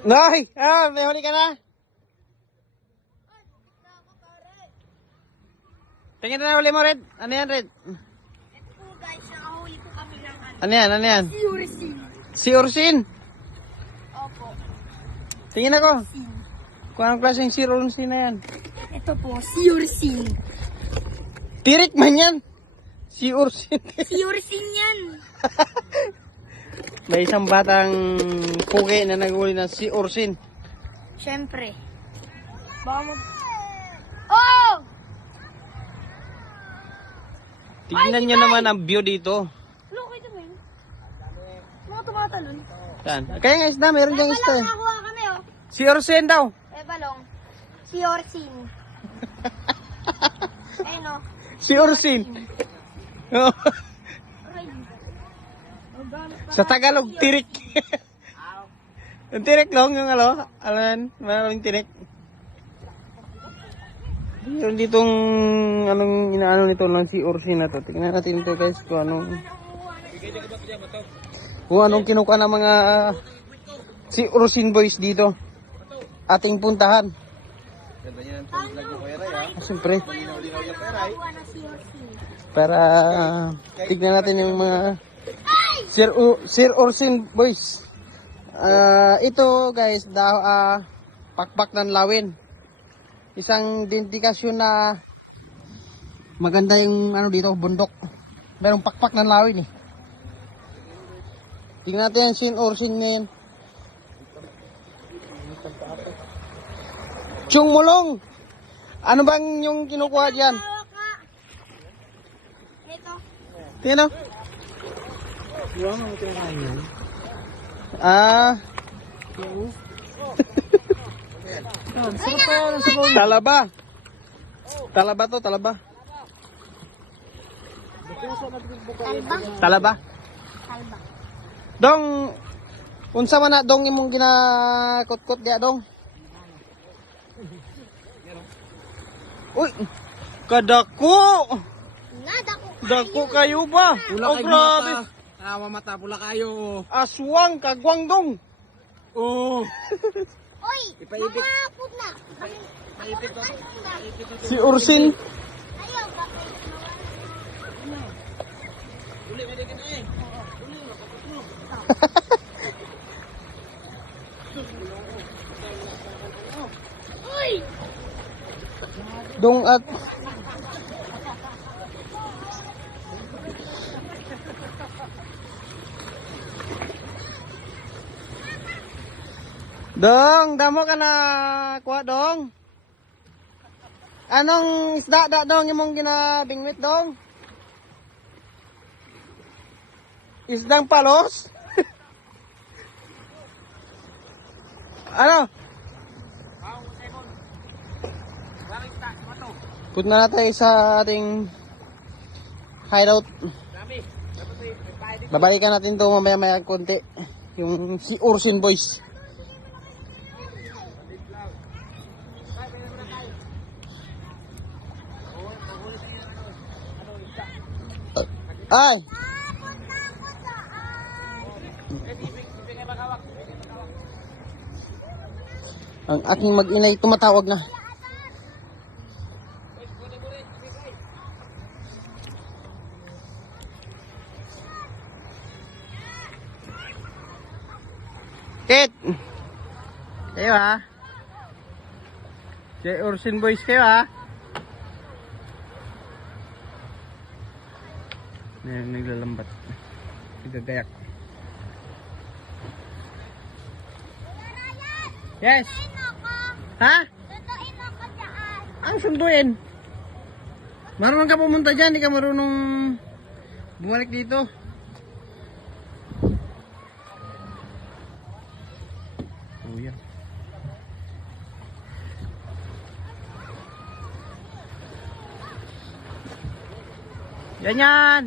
Noy! May huli ka na? Tingin na huli mo, Red. Ano yan, Red? Ito po guys, nakahuli po kami ng Ano yan? Ano yan? Si Ursin. Si Ursin. Opo. Tingin ako. Kung anong klaseng si Ursin na yan. Ito po, si Ursin. Tirik man yan. Si Ursin. Si Ursin yan. May isang batang pugi na naghuli na si Ursin. Siyempre. Baka mag... Oh! Tignan nyo naman ang view dito. Look, ito ba yun? Mga tumatalon. Saan? Kaya nga isda, meron diyang isda. Balong, nakuha kami oh. Si Ursin daw. Balong. Si Ursin. Ayun oh. Si Ursin. Sa Tagalog, tirik. Yung tirik lang, yung alam, maraming tirik. Meron ditong, anong inaano nito lang si Ursin na to. Tingnan natin ito guys, kung anong kinukuha ng mga si Ursin boys dito. Ating puntahan. Siyempre. Para tignan natin yung mga Sir Ursin boys. Ito guys, pakpak ng lawin. Isang indikasyon na maganda yung ano dito, bundok. Merong pakpak ng lawin eh. Tingnan natin yung Sir Ursin ngayon. Chung Mulong. Ano bang yung kinukuha diyan? Ito. Tingnan. Talaba. Talaba to, talaba. Talaba. Salba. Dong, unsa man na dong imong ginakot-kot dia dong? Uy, kadako. Dako kayo ba? Oh, grabe. Mata pula kayo. Aswang kagwang dong. Oh. Oy, Ipaipit. mamapot na. Paipit ko. Si Ursin. Ayaw, bakit? Uli mo din eh. Uy! Dong at Dong, damo ka na kuha dong. Anong isda dong imong ginabingwit dong? Isdang palos? Ano? Put na natin sa ating hideout. Babalikan natin to mamaya-maya konti. Yung si Ursin boys. Ay! Ang aking mag-inay tumatawag na. Kit! Kayo ha? Si Ursin boys kayo ha? Naglalambat. Nagagayak. Yes! Ha? Tutuin ako dyan. Ang sunduin? Marunong ka pumunta dyan, hindi ka marunong bumalik dito. Oh, yeah. Yan yan!